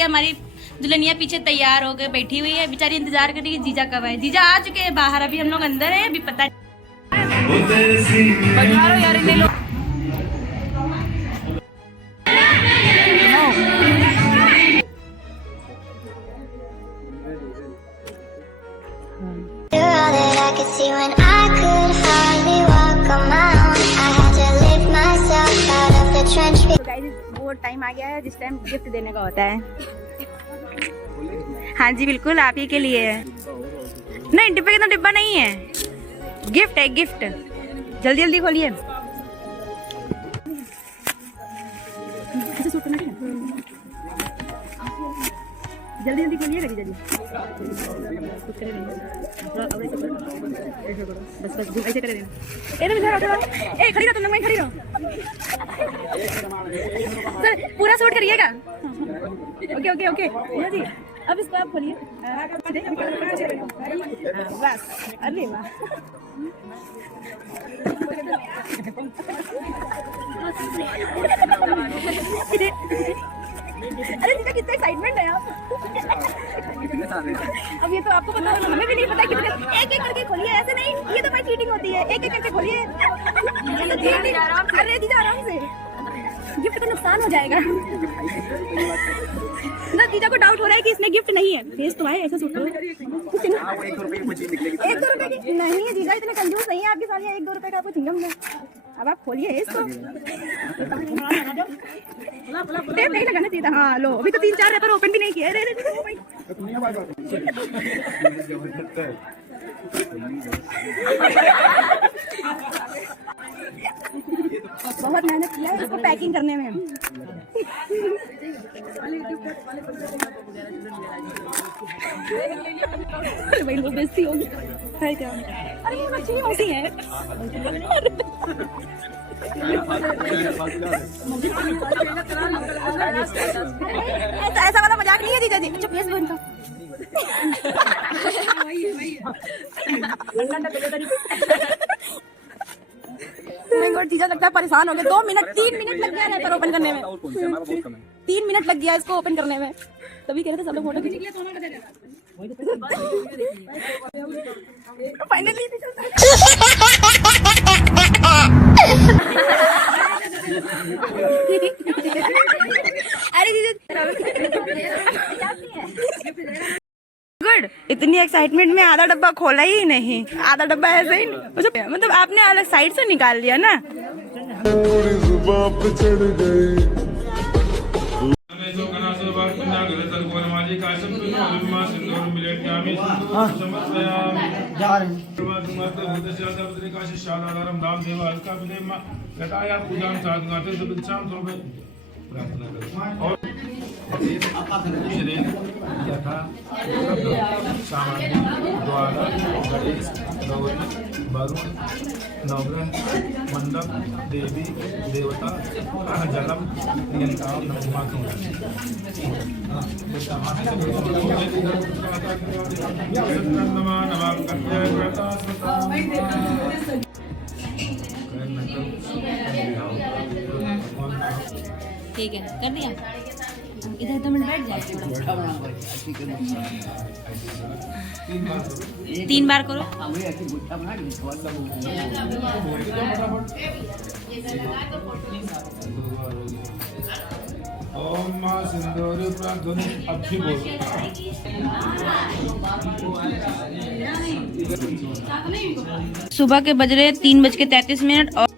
है हमारी दुल्हनिया पीछे तैयार होकर बैठी हुई है, बेचारी इंतजार कर रही है जीजा कब आए। जीजा आ चुके हैं बाहर, अभी हम लोग अंदर है, अभी पता नहीं। वो टाइम आ गया है जिस टाइम गिफ्ट देने का होता है। हाँ जी बिल्कुल आप ही के लिए है। नहीं डिब्बे का तो डिब्बा नहीं है, गिफ्ट है गिफ्ट। जल्दी जल्दी खोलिए। जल्दी जल्दी खोलिए, जल्दी जल्दी। बस बस ऐसे करे ए खड़ी रहो तुम लोग, मैं खड़ी रहो सर, पूरा शूट करिएगा। ओके ओके ओके जी, अब इसको आप खोलिए बस। अरे वाह अरे जीजा कितना एक्साइटमेंट है आप। अब ये तो आपको पता होगा, हमें भी नहीं पता कितने। एक एक करके खोलिए, ऐसे नहीं, ये तो भाई चीटिंग होती है। एक एक करके खोलिए। अरे जीजा आराम से, गिफ्ट का नुकसान हो जाएगा ना। जीजा को डाउट हो रहा है कि इसमें गिफ्ट नहीं है। फेस तो है, ऐसा सोच लो। 1-2 रुपए की नहीं है जीजा, इतने कंजूस नहीं है आपकी सालियाँ। 1-2 रुपए का आपको चिंगम में। अब आप खोलिए इसको। टेप नहीं लगाना चाहिए था। हाँ लो, अभी तो 3-4 रेपर ओपन भी नहीं किया। बहुत मेहनत किया है इसको पैकिंग करने में। भाई लोग बेइज्जती होगी। अरे ये अच्छी होती है। ऐसा वाला मजाक नहीं है जीजा जी। चुप बंद जीजा लगता है परेशान हो गए। 2 मिनट 3 मिनट लग गया रेपर ओपन करने में। 3 मिनट लग गया इसको ओपन करने में, तभी कह रहे थे सब लोग फोटो खींच। फाइनली अरे गुड, इतनी एक्साइटमेंट में आधा डब्बा खोला ही नहीं। आधा डब्बा ऐसे ही मतलब आपने अलग साइड से निकाल दिया ना। नवग्रह मंडप देवी देवता जलम ठीक है कर दिया। इधर 2 मिनट बैठ जाए। 3 बार करो। ओम मां सिंदूर ध्वनि अभी बोल। सुबह के बज रहे 3:33 और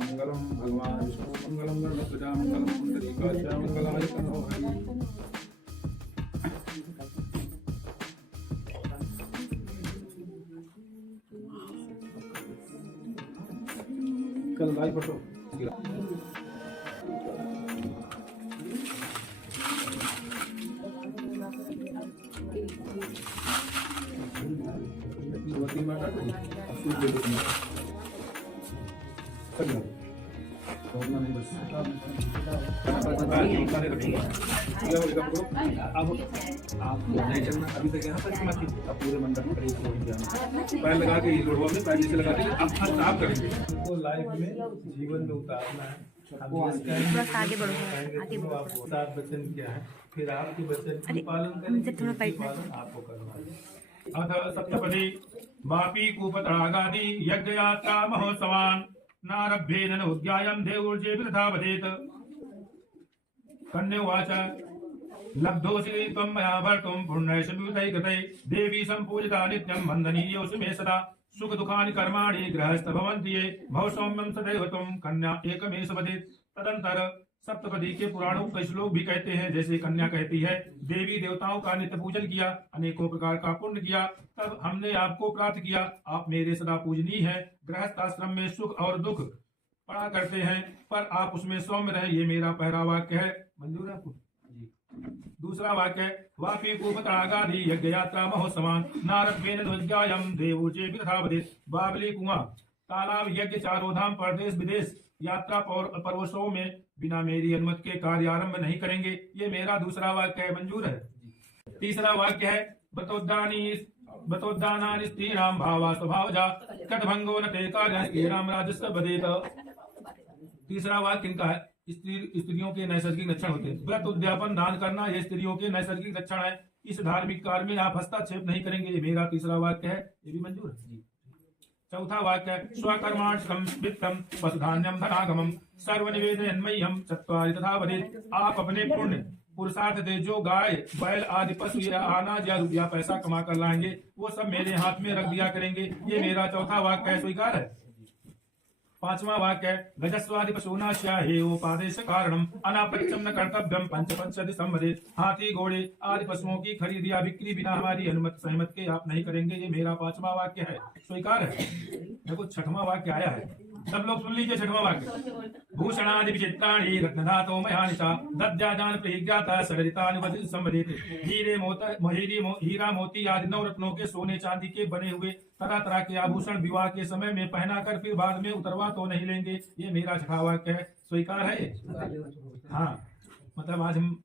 मंगलम भगवान विष्णु मंगलम गणपतिजा मंगलम पुंडरीकाक्षा मंगलाय तनो हरि। कल लाइव फोटो अभी तक यहाँ पर पूरे मंडप में पैर लगा के लोड़वा में पैर नीचे लगा के अब साफ करेंगे। तो लाइफ में जीवन में उतारना है। बस आगे बढ़ो, आगे बढ़ो। आपको 7 वचन क्या है, फिर आपके वचन का पालन करेंगे, पालन आपको करना है। अथ सप्तपदी वापी कूपतड़ागादि यज्ञयात्रा महोत्सवान् नारभ्येन न उद्यायं देवोर्जे वृथा वदेत। कन्यवाच लब्धोऽसि त्वं मया भर्तुं पुण्यैषवितैकतै देवी सम्पूजिता नित्यं वन्दनीयोऽसि मे सदा। सुख दुखानि कर्माणि गृहस्थ भवन्ति ये भव सौम्यं सदैव त्वं कन्या एकमेष वदेत्। तदंतर सप्तपदी के पुराणों के श्लोक भी कहते हैं, जैसे कन्या कहती है, देवी देवताओं का नित्य पूजन किया, अनेकों प्रकार का पुण्य किया, तब हमने आपको प्राप्त किया। आप मेरे सदा पूजनीय हैं। गृहस्थ आश्रम में सुख और दुख पड़ा करते हैं, पर आप उसमें सौम्य रहे, ये मेरा पहला वाक्य है। मंजूर है आपको? दूसरा वाक्य है वापी कूपतड़ागादि यज्ञयात्रा महोत्सवान् नारभ्येन ध्वज्यायं देवोचे वृथा वदेत्। बावली कुआं, तालाब, यज्ञ, चारों धाम, परदेश विदेश यात्रा पर्वतों में बिना मेरी अनुमति के कार्य आरंभ नहीं करेंगे, ये मेरा दूसरा वाक्य है। मंजूर है? तीसरा वाक्य है बतोद्दानानि स्त्रीणां भावा स्वभावजा कटभंगो न ते कार्यं राजस्व वदेत। तीसरा वाक्य इनका है, स्त्रियों के नैसर्गिक लक्षण होते हैं। व्रत, उद्यापन, दान करना, ये स्त्रियों के नैसर्गिक लक्षण है। इस धार्मिक कार्य में आप हस्तक्षेप नहीं करेंगे, ये मेरा तीसरा वाक्य है। ये भी मंजूर है? चौथा वाक्य स्वकर्मार्जितम वित्तम वसुधान्यम धनागमम सर्वनिवेदनमय्यम चत्वारि तथा वदेत्। आप अपने पुण्य पुरुषार्थ से जो गाय, बैल आदि पशु या अनाज या रुपया पैसा कमा कर लाएंगे, वो सब मेरे हाथ में रख दिया करेंगे, ये मेरा चौथा वाक्य है। स्वीकार है? पांचवा वाक्य है गजस्वादि पशूनाश्या हेयोपादेश कारणम अनापत्यम न कर्तव्यम पंचपंचदि संवदेत्। हाथी, घोड़े आदि पशुओं की खरीद या बिक्री बिना हमारी अनुमति सहमत के आप नहीं करेंगे, ये मेरा पांचवा वाक्य है। स्वीकार है? देखो छठवां वाक्य आया है, सब लोग सुन लीजिए। छठवां वाक्य भूषणादि विचित्राणि रत्नधातो मयानि च दद्याजान प्रज्ञाता सगरितानि वदित संवदेत्। हीरा मोती आदि 9 रत्नों के सोने चांदी के बने हुए तरह तरह के आभूषण विवाह के समय में पहना कर फिर बाद में उतरवा तो नहीं लेंगे, ये मेरा छठा वाक्य है। स्वीकार है? हाँ, मतलब आज हम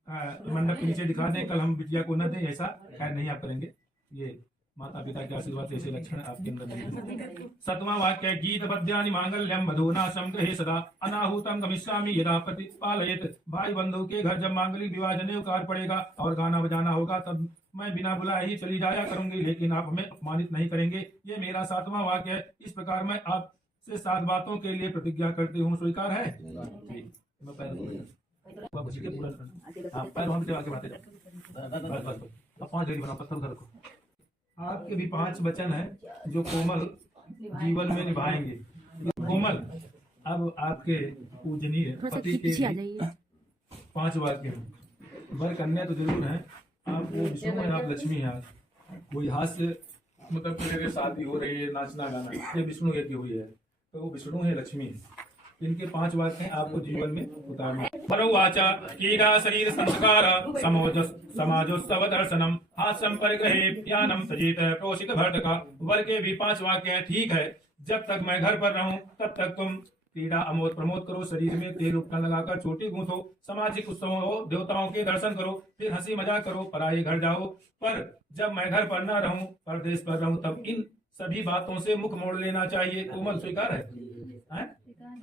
मंडप के नीचे दिखा दें, कल हम बिटिया को न दें, ऐसा खैर नहीं आप करेंगे। ये माता पिता के आशीर्वाद ऐसे लक्षण आपके अंदर नहीं। सतवां वाक्य है गीत पद्यानि मांगल्यम वधूनाशं गृहे सदा अनाहुतम गमिष्यामि यदा प्रतिपालयेत्। भाई बंधु के घर जब मांगलिक विवाह जनेऊ कार्य पड़ेगा और गाना बजाना होगा, तब मैं बिना बुलाए ही चली जाया करूंगी, लेकिन आप हमें अपमानित नहीं करेंगे, ये मेरा सातवां वाक्य है। इस प्रकार मैं आपसे 7 बातों के लिए प्रतिज्ञा करती हूँ। स्वीकार है? आपके भी 5 वचन है जो कोमल जीवन में निभाएंगे। कोमल, अब आपके पूजनीय पति के 5 वाक्य हैं। वर कन्या तो जरूर है, आप वो विष्णु है, आप लक्ष्मी हैं। कोई हास्य मतलब कि शादी हो रही है, नाचना गाना, ये विष्णु यज्ञ हुई है, तो वो विष्णु है, लक्ष्मी है। इनके 5 वाक्य हैं आपको जीवन में उतारना। परोवाचा कीड़ा शरीर संस्कार समाजोत्सव दर्शनम हास्यम परिग्रहे ज्ञानम सजित प्रोषित भर्तका। वर के भी 5 वाक्य हैं। ठीक है, जब तक मैं घर पर रहूं तब तक तुम क्रीड़ा अमोद प्रमोद करो, शरीर में तेल उपटन लगाकर चोटी गूंथो, सामाजिक उत्सवों हो, देवताओं के दर्शन करो, फिर हंसी मजाक करो, पराये घर जाओ। पर जब मैं घर पर न रहूं, परदेश पर रहूं, तब इन सभी बातों से मुख मोड़ लेना चाहिए। कोमल, स्वीकार है?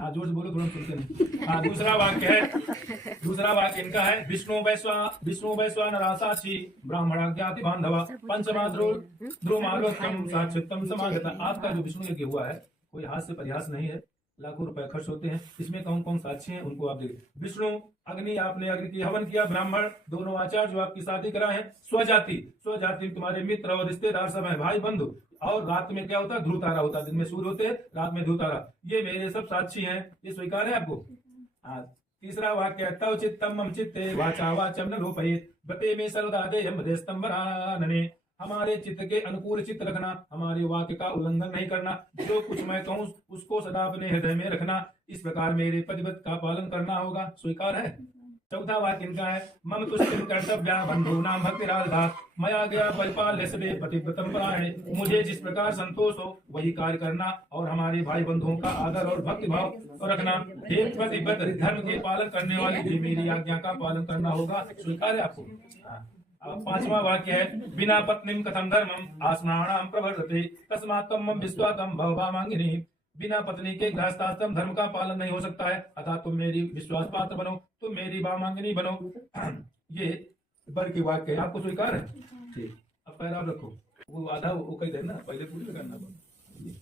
जोर से बोलो, थोड़ा सुनते नहीं। दूसरा वाक्य इनका है विष्णु वैश्वा नरासाक्षी ब्राह्मण ज्ञाति बांधवा पंचमा ध्रुवमालोक्यम साक्षितम समागता। आपका जो विष्णु यज्ञ हुआ है, कोई हास्य परिहास नहीं है, लाखों रुपए खर्च होते हैं। इसमें कौन कौन साक्षी हैं उनको आप देखिए। विष्णु अग्नि, आपने अग्नि की हवन किया। ब्राह्मण दोनों आचार्य जो आपकी शादी कराए हैं। स्वजाति, स्वजाति में तुम्हारे मित्र और रिश्तेदार सब हैं, भाई बंधु। और रात में क्या होता है, ध्रुव तारा होता है, दिन में सूर्य होते हैं, रात में ध्रुव तारा। ये मेरे सब साक्षी हैं, ये स्वीकार है आपको। तीसरा वाक्य, तव चित्तम मम चित्ते वाचा वाचम न रूपयेत् बते में सर्वदा देयम देस्तंबरानने। हमारे चित्त के अनुकूल चित्त रखना, हमारे वाक्य का उल्लंघन नहीं करना, जो कुछ मैं कहूँ उसको सदा अपने हृदय में रखना। इस प्रकार मेरे पतिव्रत का पालन करना होगा, स्वीकार है। चौथा वाक्य इनका है, मम तुष्टिम कर्तव्या बंधु नाम भक्ति राधा मया गया परिपाल्य सदे पतिव्रतम परायणे। मुझे जिस प्रकार संतोष हो वही कार्य करना और हमारे भाई बंधुओं का आदर और भक्ति भाव रखना। हे पतिव्रत, धर्म के पालन करने वाले भी मेरी आज्ञा का पालन करना होगा, स्वीकार है आपको। पांचवा वाक्य है, बिना पत्नीम कथम धर्मम आसनाणाम प्रवर्तते तस्मात् मम विश्वासम भवभामांगिनी। बिना पत्नी के गृहस्थाश्रम धर्म का पालन नहीं हो सकता है, अतः तुम मेरी विश्वास पात्र बनो, तुम मेरी भामांगिनी बनो। ये बर की वाक्य है, आपको स्वीकार है। ठीक, अब पैर आप रखो, वो आधा वो कही देना, पहले पूरी करना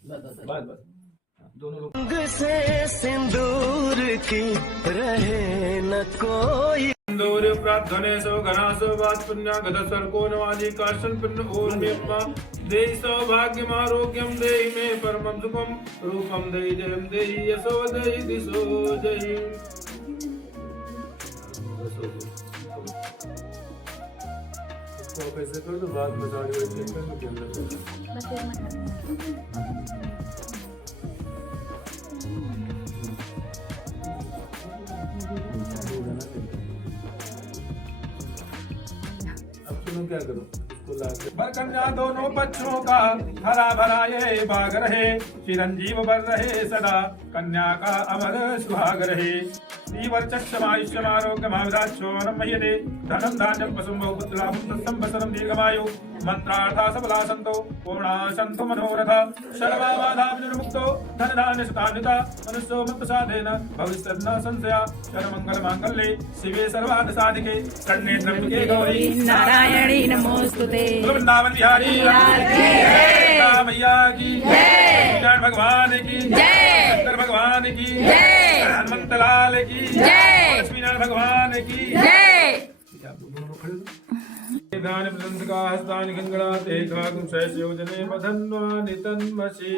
बस बस। दोनों लोग से सिंदूर की रहे न कोई सिंदूर प्रार्थने सो घनासो वात पुण्यागत सर्को नवाजी काशन पुण्य ऊर्मिम्मा देहि सौभाग्यम आरोग्यम देहि मे परमं सुखम रूपम देहि जयम देहि यशो देहि दिशो देहि। इसको कैसे कर दो, बाद में साड़ी चेक कर दो के अंदर। क्या करो, कन्या दोनों बच्चों का हरा भरा ये बाग रहे, चिरंजीव बर रहे सदा कन्या का अमर सुहाग रहे। श्रीवर चक्षमायुष्यम आरोग्यमाविदाच्छो नमयते धनं धान्यं पशुं बहुपुत्रलाभं तत्संवत्सरं दीर्घमायु। मंत्रार्था सबला सन्तो पूर्णा सन्तु मनोरथ सर्वबाधाविनिर्मुक्तो धनधान्य शतान्विता मनुष्यो मत्प्रसादेन भविष्यन्न संशया। सर्वमंगल मांगल्ये शिवे सर्वार्थ साधिके शरण्ये त्र्यंबके गौरी नारायणी नमोस्तुते। वृंदावन बिहारी मैया की जय, भगवान की जय, शंकर भगवान की जय, हनुमंत लाल की जय, लक्ष्मीनारायण भगवान की जय। ध्यान प्रदंत का हस्तानि गंगणाते काकुं सहस्योजने बधन्वानि तन्मषे।